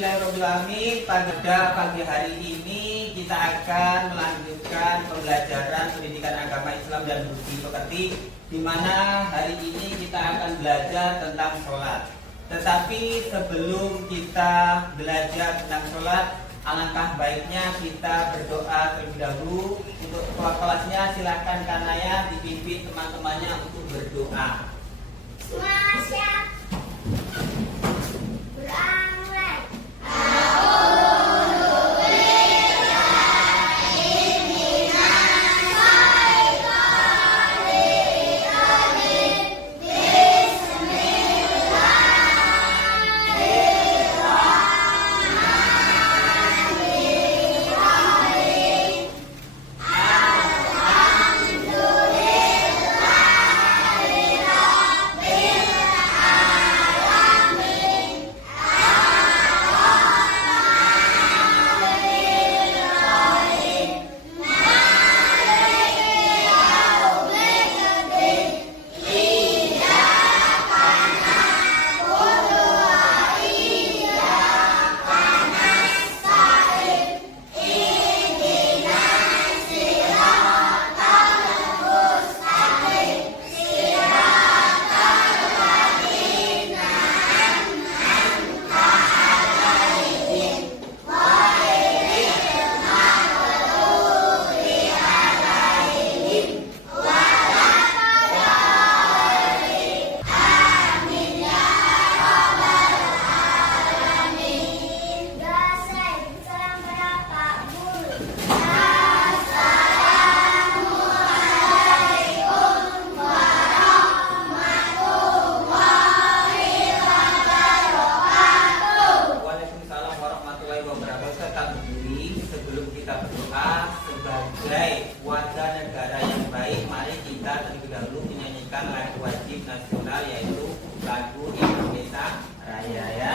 Alhamdulillahirobbilalamin. Pada pagi hari ini kita akan melanjutkan pembelajaran pendidikan agama Islam dan budi pekerti, di mana hari ini kita akan belajar tentang sholat. Tetapi sebelum kita belajar tentang sholat, alangkah baiknya kita berdoa terlebih dahulu. Untuk kelasnya silakan Kanaya dipimpin teman-temannya untuk berdoa. Sebelum kita berdoa sebagai warga negara yang baik, mari kita terlebih dahulu menyanyikan lagu wajib nasional, yaitu lagu Indonesia Raya, ya.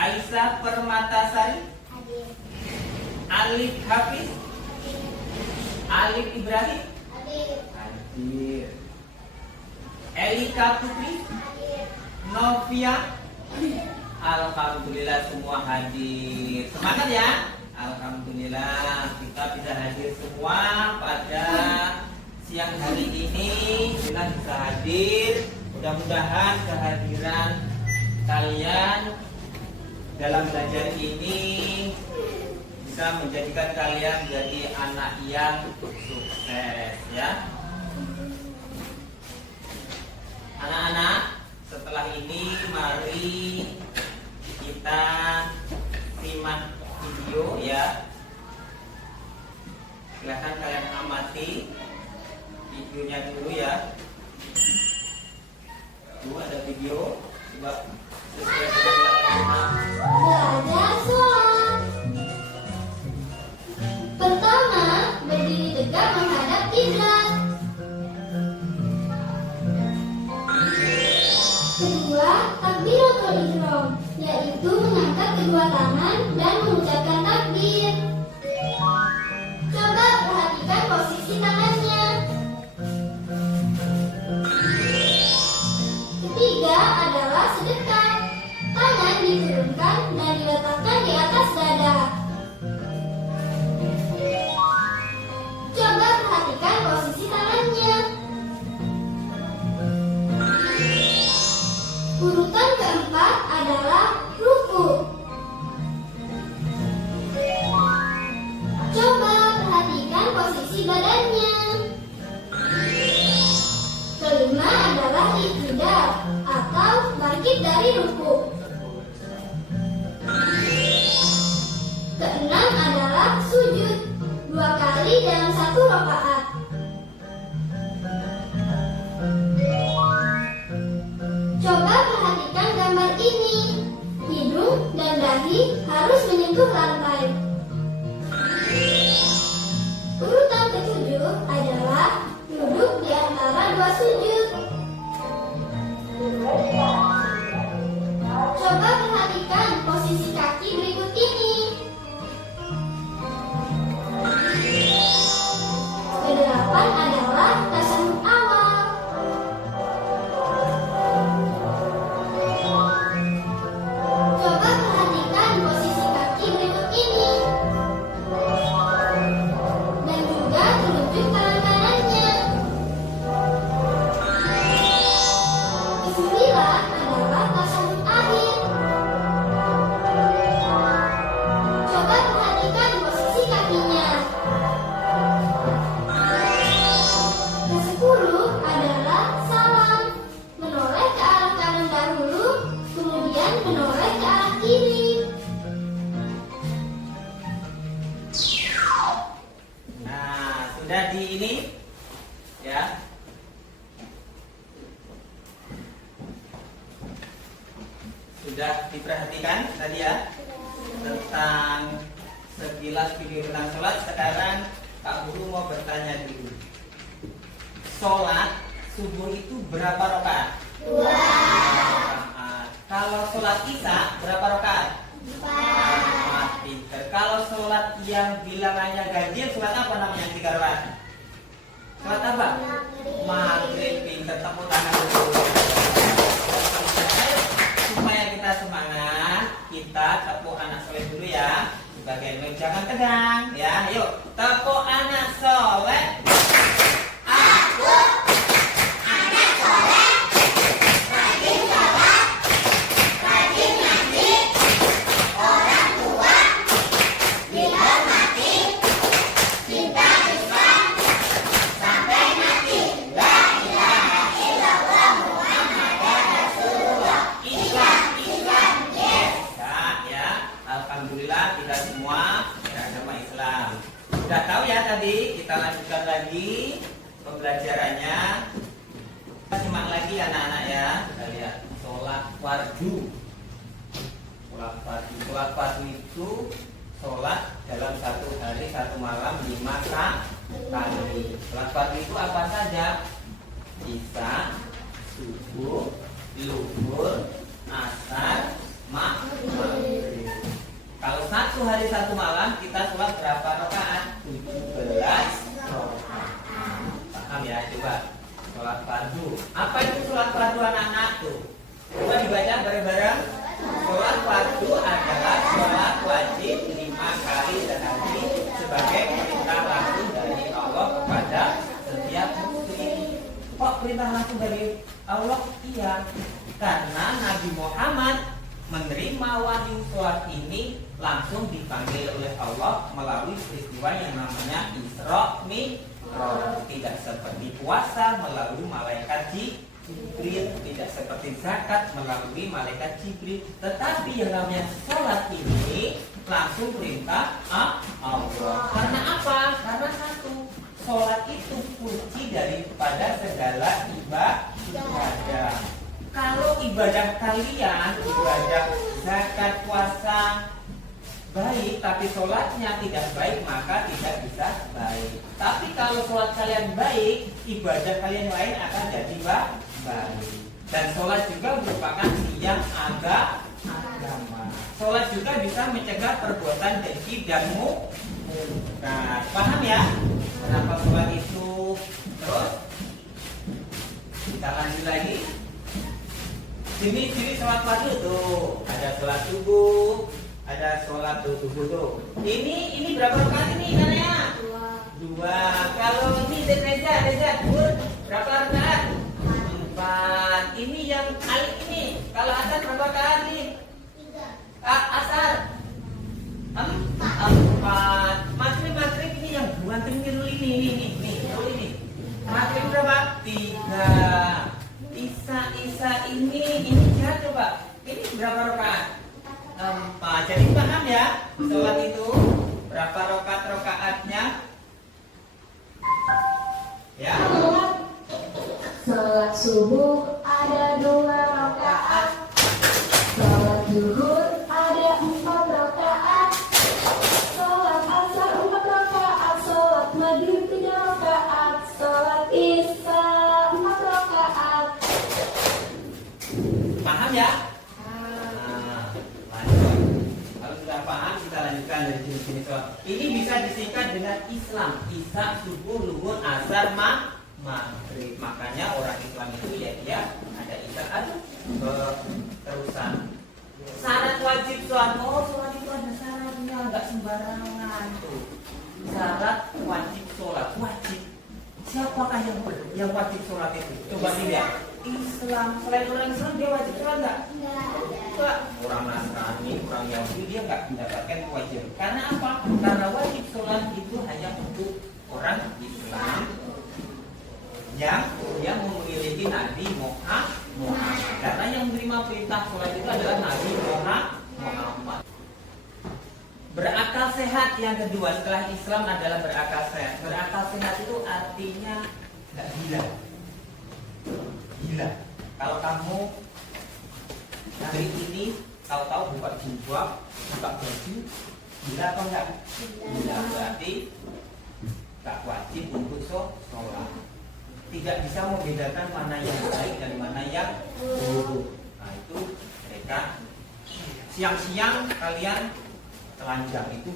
Aisyah Permatasari, Alif Hafiz, Alif Ibrahim, hadir. Elika Putri, Novia, alhamdulillah semua hadir. Semangat ya. Alhamdulillah kita bisa hadir semua pada siang hari ini. Kita bisa hadir. Mudah-mudahan kehadiran kalian dalam belajar ini bisa menjadikan kalian menjadi anak yang sukses, ya. Anak-anak, setelah ini mari kita simak video, ya. Silahkan kalian amati videonya dulu, ya. Tuh ada video, coba sesuai dengan belajar sholat. Pertama, berdiri tegak menghadap kiblat. Kedua, takbiratul ihram, yaitu mengangkat kedua tangan dan mengucapkan takbir. Coba perhatikan posisi tangannya. Ketiga adalah sedekap. Tangan diturunkan dan diletakkan di atas dada. Coba perhatikan posisi tangannya. Urutan keempat adalah ruku. Coba perhatikan posisi bangkit dari ruku. Keenam adalah sujud 2 kali dalam 1 rakaat. Coba perhatikan gambar ini. Hidung dan dahi harus menyentuh lantai. Urutan ketujuh adalah duduk di antara 2 sujud. Coba perhatikan posisi kaki berikut ini. Kedelapan adalah tasyahud awal. Coba perhatikan posisi kaki berikut ini. Dan juga telunjuk tangan kanannya. Kesembilan adalah tasyahud akhir. Coba perhatikan posisi kakinya. Kesepuluh adalah salam. Menoleh ke arah kanan dahulu, kemudian menoleh ke arah kiri. Nah, sudah di ini ya. Sudah diperhatikan tadi ya tentang sekilas video tentang sholat. Sekarang Kak Guru mau bertanya dulu. Sholat subuh itu berapa rakaat? 2 rakaat. Kalau sholat isya berapa rakaat? 4. Pinter. Kalau sholat yang bilangannya ganjil, sholat apa namanya yang 3 rakaat? Sholat apa? Maghrib. Pinter. Tepuk tangan dulu. Ayo, supaya kita semangat, kita tepuk anak soleh dulu ya. Sebagai jangan tegang ya. Yuk, tepuk anak soleh. Alhamdulillah kita semua beragama Islam. Sudah tahu ya tadi, kita lanjutkan lagi pembelajarannya. Kita simak lagi anak-anak ya. Kita lihat sholat fardu. Sholat fardu itu sholat dalam 1 hari 1 malam 5 kali. Sholat fardu itu apa saja? Isya, subuh, zuhur, asar, maghrib. Kalau 1 hari 1 malam kita sholat berapa rakaat? 17 rakaat. Paham ya? Coba sholat fardu. Apa itu sholat fardu anak-anak tuh? Coba dibaca bareng-bareng. Sholat fardu adalah sholat wajib 5 kali sehari sebagai perintah langsung dari Allah kepada setiap muslim. Kok perintah langsung dari Allah? Iya, karena Nabi Muhammad menerima wahyu sholat ini langsung dipanggil oleh Allah melalui peristiwa yang namanya Isra Mi'raj. Tidak seperti puasa melalui malaikat Jibril, tidak seperti zakat melalui malaikat Jibril, tetapi yang namanya sholat ini langsung perintah Allah. Karena apa? Karena satu, sholat itu kunci daripada segala ibadah. Kalau ibadah kalian, ibadah zakat, puasa baik, tapi sholatnya tidak baik, maka tidak bisa baik. Tapi kalau sholat kalian baik, ibadah kalian lain akan jadi baik. Dan sholat juga merupakan tiang agama. Sholat juga bisa mencegah perbuatan keji dan munkar. Paham ya? Kenapa sholat itu? Terus kita lanjut lagi. Jenis sholat fardu tuh, ada sholat subuh, ada sholat subuh tuh. Ini berapa rakaat ini Nana? 2. Kalau ini Reza, berapa rakaat? 4. Ini yang alif ini. Kalau asar berapa rakaat ini? 3. Asar 4. Maghrib ini yang buantin dulu ini. Maghrib berapa? 3. Isa ini kira coba subuh ada 2 rakaat. Sholat zuhur ada 4 rakaat. Sholat asar 4 rakaat. Sholat maghrib 3 rakaat. Sholat isya 4 rakaat. Paham ya? Nah, lanjut. Kalau sudah paham, kita lanjutkan dari jenis-jenis sholat. Ini bisa disingkat dengan Islam. Isya, subuh, zuhur, asar, maghrib. Makanya orang Islam itu ya dia ada isya, ada terusan. Syarat wajib sholat. Oh, sholat itu ada syaratnya, nggak sembarangan tuh. Syarat wajib sholat, wajib. Siapakah yang wajib sholat itu? Coba dilihat. Islam, selain orang Islam dia wajib sholat nggak? Enggak. Orang Nasrani, orang Yahudi dia nggak mendapatkan kewajiban. Karena apa? Karena wajib sholat itu hanya untuk orang Islam yang memiliki Nabi Muhammad. Karena yang menerima perintah sholat itu adalah Nabi Muhammad. Berakal sehat yang kedua setelah Islam adalah berakal sehat. Berakal sehat itu artinya nggak gila. Gila. Kalau kamu hari ini tahu-tahu buka jilbab, buka baju, gila atau enggak? Gila berarti tak wajib untuk sholat. Tidak bisa membedakan mana yang baik dan mana yang buruk. Nah itu mereka siang-siang kalian telanjang itu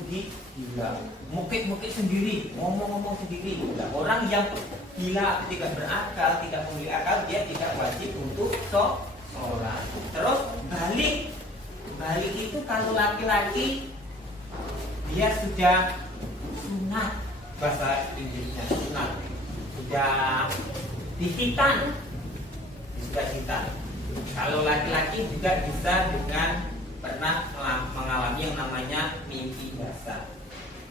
gila, mukit-mukit sendiri, ngomong-ngomong sendiri. Nah, orang yang gila tidak berakal, tidak memiliki akal, dia tidak wajib untuk sholat. Terus balik itu kalau laki-laki dia sudah sunat, bahasa Inggrisnya sunat, sudah dihitan. Kalau laki-laki juga bisa dengan pernah mengalami yang namanya mimpi basah.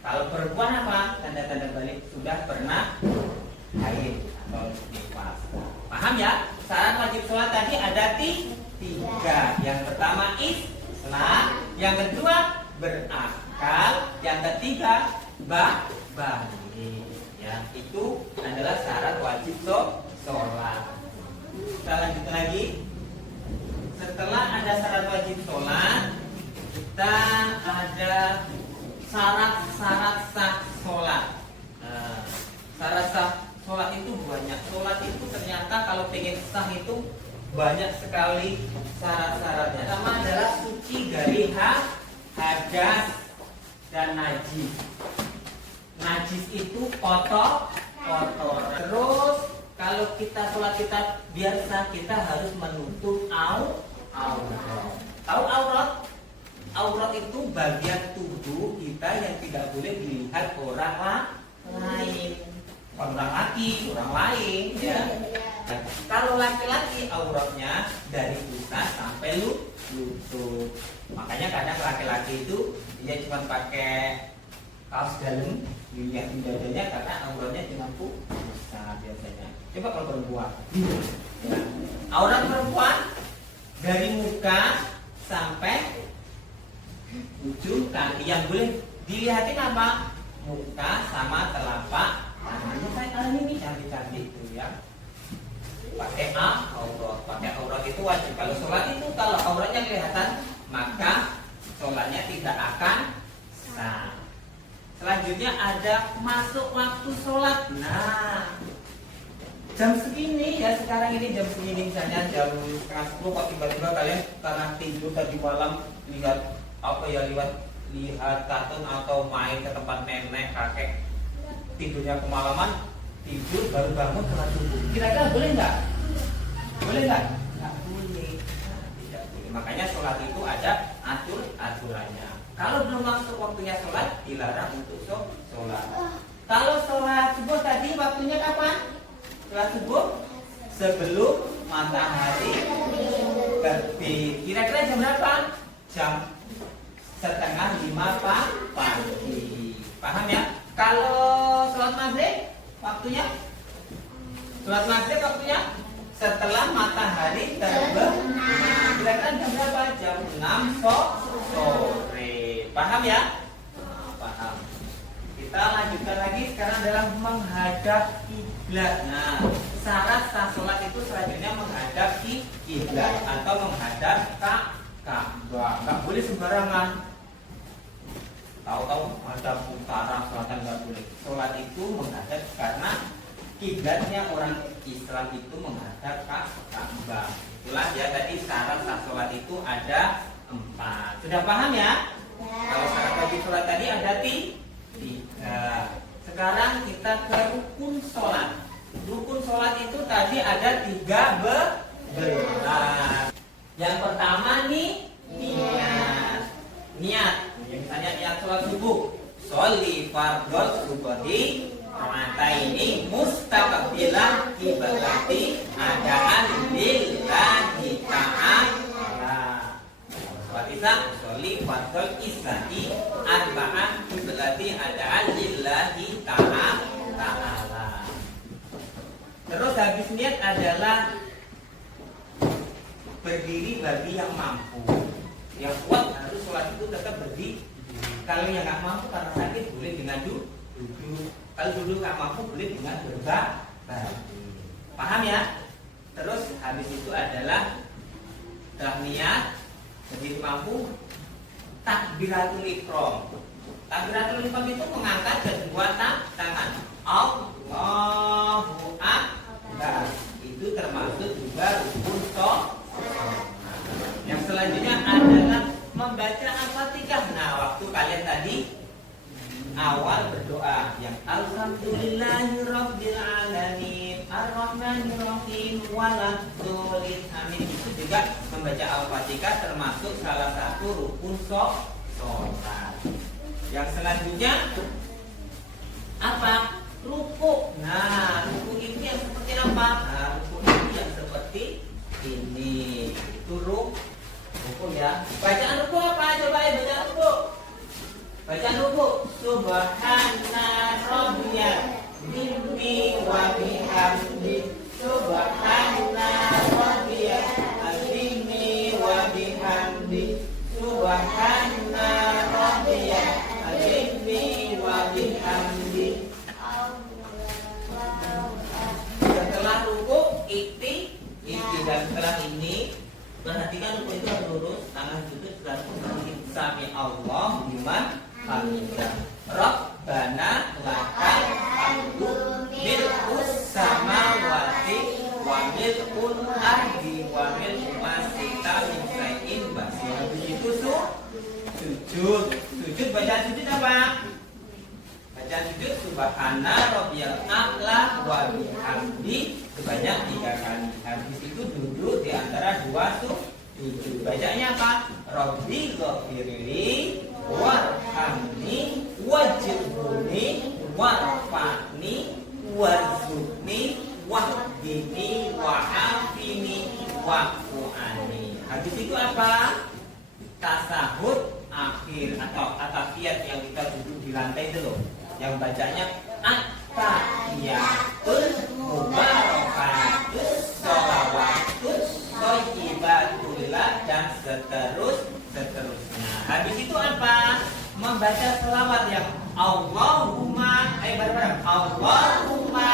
Kalau perempuan apa? Tanda-tanda balik sudah pernah haid atau nifas. Paham ya? Syarat wajib sholat tadi ada 3. Yang pertama Islam, yang kedua berakal, yang ketiga balik. Ya, itu adalah syarat wajib sholat. Kita lanjut lagi. Setelah ada syarat wajib sholat, kita ada syarat-syarat sah sholat. Syarat sah sholat itu banyak. Sholat itu ternyata kalau pengen sah itu banyak sekali syarat-syaratnya. Pertama adalah suci dari hadas dan najis. Najis itu kotor. Terus kalau kita sholat kita biar sah, kita harus menutup aurat. Tahu aurat? Aurat itu bagian tubuh kita yang tidak boleh dilihat orang lain. Orang laki, orang lain, ya. Nah, kalau laki-laki auratnya dari pusat sampai lutut. Makanya kadang laki-laki itu dia cuma pakai kaos dalam, dilihat dadanya karena auratnya cuma pusat biasanya. Coba kalau perempuan, ya. Aurat perempuan dari muka sampai ujung kaki. Yang boleh dilihatin apa? Muka sama telapak tangannya. Saya ini cantik-cantik itu ya. Pakai aurat itu wajib. Kalau sholat itu kalau auratnya kelihatan maka sholatnya tidak akan sah. Selanjutnya ada masuk waktu sholat. Nah, jam segini ya, sekarang ini jam segini misalnya jam 9:30 kok tiba-tiba kalian karena tidur tadi malam lihat lihat kartun atau main ke tempat nenek kakek, tidurnya kemalaman, tidur baru bangun sholat subuh. Kira-kira boleh nggak? Boleh nggak? Nggak boleh. Tidak boleh. Makanya sholat itu ada aturannya. Kalau belum masuk waktunya sholat, dilarang untuk sholat. Kalau sholat subuh tadi waktunya kapan? Sholat subuh sebelum matahari terbit. Kira-kira jam berapa? Jam 4:30 pagi. Paham ya? Kalau sholat maghrib waktunya? Sholat maghrib waktunya setelah matahari terbenam. Kira-kira jam berapa? Jam 6 sore. Paham ya? Nah, paham. Kita lanjutkan lagi sekarang dalam menghadap kiblat. Nah, syarat sah sholat itu selanjutnya menghadap kiblat atau menghadap Ka'bah. Nggak boleh sembarangan. Tahu-tahu menghadap utara, selatan nggak boleh. Sholat itu menghadap karena kiblatnya orang Islam itu menghadap Ka'bah. Itulah ya tadi syarat sah sholat itu ada 4. Sudah paham ya? Kalau syarat bagi sholat tadi ada 3. Sekarang kita ke rukun sholat. Rukun sholat itu tadi ada 13. Yang pertama nih niat. Misalnya niat sholat subuh. Sholli fardhu subhi raka'ataini mustaqbilan qiblati adaan lillahi ta'ala. Sholat isya sholli fardhu isya'i arba'an qiblati adaan lillahi ta'ala. Terus habis niat adalah berdiri bagi yang mampu. Yang kuat harus sholat itu tetap berdiri. Kalau yang nggak mampu karena sakit boleh dengan duduk. Kalau duduk nggak mampu boleh dengan berbaring. Paham ya? Terus habis itu adalah setelah niat berdiri mampu, takbiratul ihram. Takbiratul ihram itu mengangkat kedua tangan. Allahu Akbar. Itu termasuk juga rukun sholat. Yang selanjutnya adalah membaca Al-Fatihah. Nah, waktu kalian tadi awal berdoa yang Alhamdulillahirabbil alamin arrahmanirrahim waladhdallin amin, itu juga membaca Al-Fatihah termasuk salah satu rukun sholat. Yang selanjutnya apa? Ruku. Nah, ruku ini yang seperti apa? Nah, ruku ini yang seperti ini. Itu ruku ya. Bacaan ruku apa? Coba ya bacaan ruku. Bacaan ruku. Subhana rabbiyal azimi wa bihamdi. Subhana rabbiyal azimi wa bihamdi. Subhana rabbiyal azimi wa bihamdi. Setelah ruku dan setelah ini perhatikan ruku itu harus lurus, tangan sujud setelah ruku sami Allah liman hamidah. Rabbana lakal hamdu mil'us samawati wa mil'ul ardi wa mil'u ma syi'ta min syai'in basir. Begitu sujud. Sujud bacaan sujud apa? Bacaan sujud subhana rabbiyal a'la wa bihamdi sebanyak 3 kali. Habis itu duduk di antara 2 sujud. Bacanya apa? Rabbi ghafirli warhamni wajibuni warfa'ni warzuqni wahdini wa'afini wa'fu'ani. Habis itu apa? Tasahud akhir atau atafiyat yang kita duduk di lantai itu loh. Yang bacanya at-tahiyatul mubarakatus shalawatus thayyibatullah dan seterusnya. Habis itu apa? Membaca selawat yang Allahumma bareng-bareng Allahumma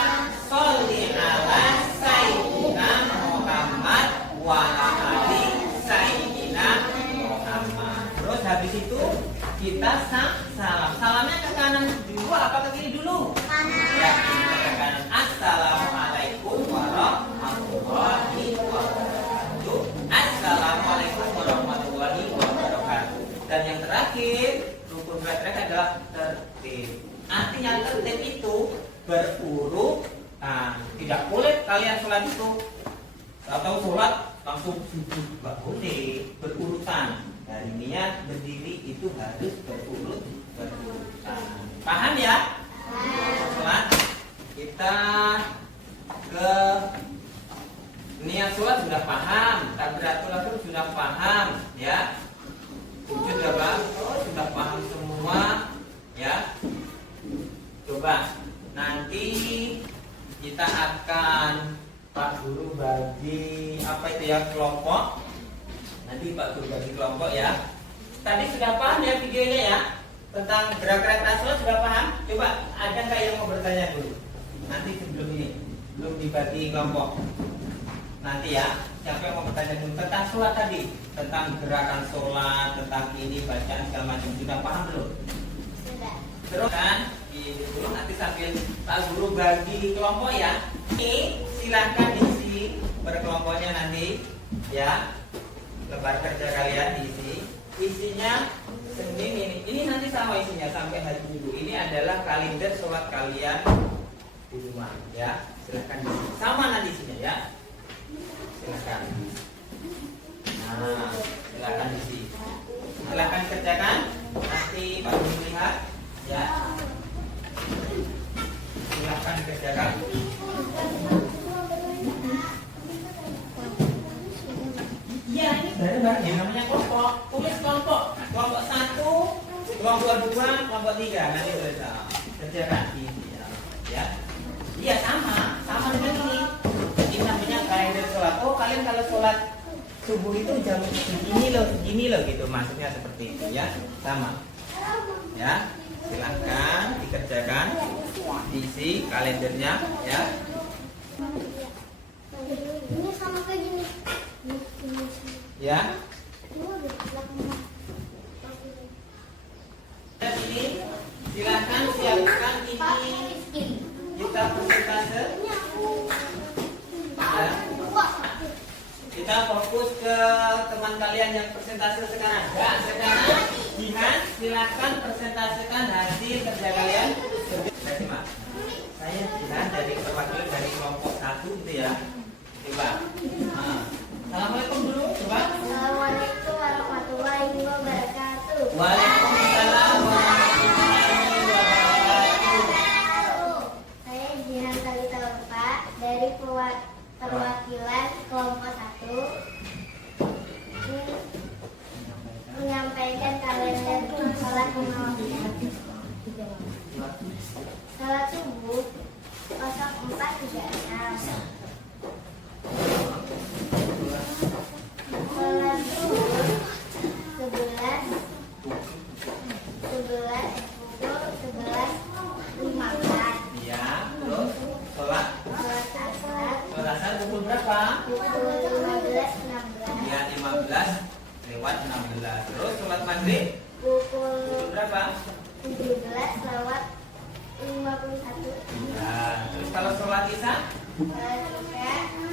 sholli ala sayyidina Muhammad wa ali sayyidina Muhammad. Terus habis itu kita salam. Salamnya ke kanan dulu apa ke kiri dulu? Ya, kita ke kanan. Assalamualaikum warahmatullahi wabarakatuh. Assalamualaikum warahmatullahi wabarakatuh. Dan yang terakhir, rukun terakhir adalah tertib. Artinya tertib itu berurut. Nah, tidak boleh kalian sholat itu atau sholat langsung sujud, nggak boleh, berurutan. Dari niat berdiri itu harus berurutan. Paham ya? Sholat kita ke niat sholat sudah paham, takbiratul ihram sudah paham, ya. Sujud sudah paham semua, ya. Coba nanti kita akan Pak Guru bagi apa itu ya, kelompok. Nanti Pak Guru bagi kelompok ya. Tadi sudah paham ya videonya ya? Tentang gerak-gerak sholat sudah paham? Coba ada nggak yang mau bertanya dulu? Nanti sebelum ini. belum dibagi kelompok. Nanti ya, siapa yang mau bertanya dulu tentang sholat tadi, tentang gerakan sholat, tentang ini bacaan segala macam, sudah paham belum? Sudah. Terus kan, ini dulu nanti sambil Pak Guru bagi kelompok ya. Ini silahkan diisi berkelompoknya nanti ya. Lembar kerja kalian diisi. Isinya ini nanti sama isinya sampai hari Minggu. Ini adalah kalender sholat kalian di rumah ya. Silahkan diisi. Sama nanti isinya ya. Silahkan. Nah, silahkan diisi. Silahkan kerjakan. Nanti Pak Guru lihat ya. Silahkan kerjakan. Iya, ini bareng-bareng yang namanya kelompok. Tulis kelompok. Kelompok 1, kelompok 2, kelompok 3. Nanti bisa kerjakan ini ya. Iya sama dengan ini. Ini namanya kalender sholat. Oh, kalian kalau sholat subuh itu jam segini loh gitu. Maksudnya seperti itu ya. Sama. Ya. Silahkan dikerjakan, diisi kalendernya ya. Ini sama kayak gini. Ya. Dan ini silahkan siapkan ini kita persentase. Ya. Kita fokus ke teman kalian yang persentase sekarang. Ya, sekarang lihat, silahkan persentasekan hasil kerja kalian. Terima. Saya lihat dari perwakilan dari kelompok 1 gitu ya. Coba. Nah. Assalamualaikum dulu, coba. Assalamualaikum warahmatullahi wabarakatuh. Waalaikumsalam warahmatullahi wabarakatuh. Saya Jihan Talita Urfa dari perwakilan kelompok 1 menyampaikan kalender sholat sholat subuh 04.36. Sholat zuhur 11.15. Iya, terus sholat asar pukul berapa? Pukul 15.16. Ya, 15:16. Terus sholat maghrib Pukul berapa? 17:51. Ya, terus kalau sholat isya?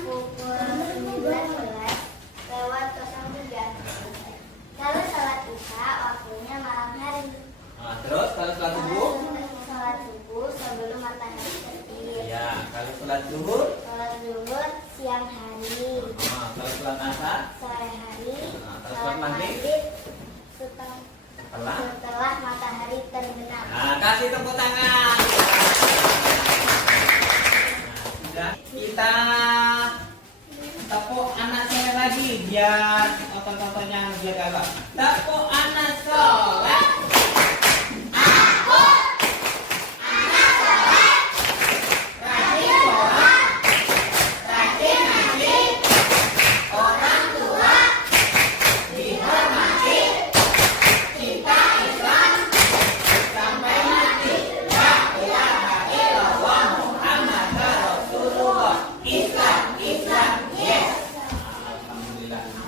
Pukul 19:03. Kalau sholat isya waktunya malam hari. Nah, terus kalau sholat subuh? Sholat subuh sebelum matahari terbit. Ya, kalau sholat zuhur? Sholat zuhur siang hari. Nah, kalau sholat asar? Sore hari. Nah, kalau Sholat sholat maghrib? setelah matahari terbenam. Nah, kasih tepuk tangan. Nah, sudah kita tepuk anak saya lagi biar otot-ototnya lebih agak. Tepuk anak sholat.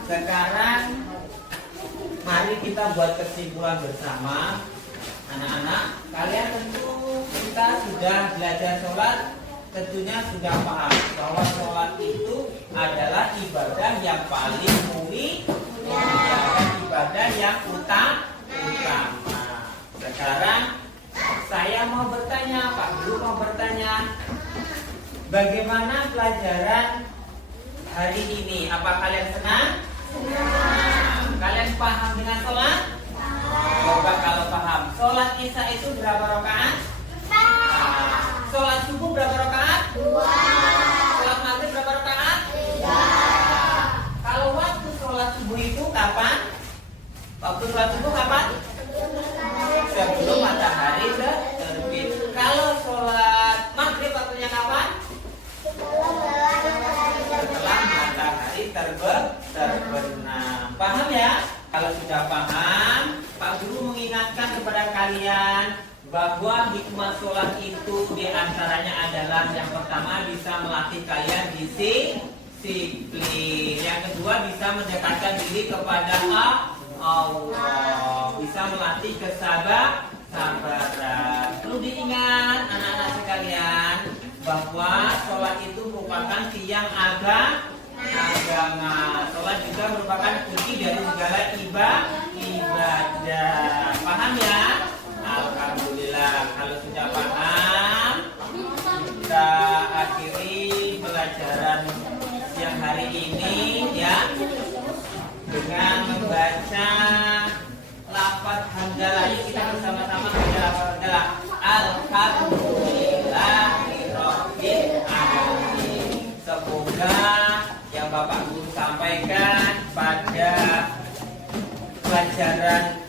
Sekarang mari kita buat kesimpulan bersama. Anak-anak, kalian tentu kita sudah belajar sholat, tentunya sudah paham bahwa sholat itu adalah ibadah yang paling mulia dan ibadah yang utama. Sekarang saya mau bertanya, Pak Guru mau bertanya, bagaimana pelajaran hari ini? Apa kalian senang? Kalian paham dengan sholat? Coba kalau paham. Sholat isya itu berapa rakaat? Sholat subuh berapa rakaat? 2. Sholat maghrib berapa rakaat? 3. Kalau waktu sholat subuh itu kapan? Waktu sholat subuh kapan? Sebelum matahari terbit. Kalau sholat maghrib waktunya kapan? Setelah matahari terbenam. Paham ya? Kalau sudah paham, Pak Guru mengingatkan kepada kalian bahwa hikmah sholat itu diantaranya adalah yang pertama bisa melatih kalian disiplin, yang kedua bisa mendekatkan diri kepada Allah, bisa melatih kesabaran. Perlu diingat anak-anak sekalian bahwa sholat itu merupakan tiang agama. Sholat juga merupakan kunci dari segala ibadah. Paham ya? Alhamdulillah. Kalau sudah paham, kita akhiri pelajaran siang hari ini ya dengan membaca lafaz hamdalah. Yuk kita bersama-sama baca lafaz hamdalah. Alhamdulillahirabbil alamin. Semoga yang Bapak Guru sampaikan pada pelajaran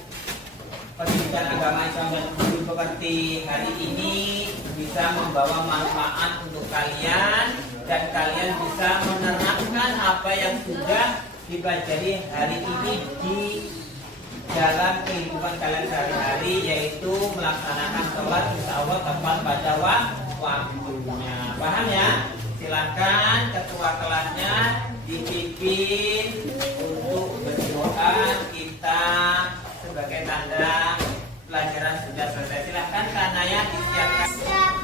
pendidikan agama Islam dan Guru seperti hari ini bisa membawa manfaat untuk kalian dan kalian bisa menerapkan apa yang sudah dipelajari hari ini di dalam kehidupan kalian sehari-hari, yaitu melaksanakan sholat insya Allah tepat pada waktunya. Paham ya? Silakan ketua kelasnya dipimpin untuk berdoa, kita sebagai tanda pelajaran sudah selesai. Silakan Kanaya disiapkan.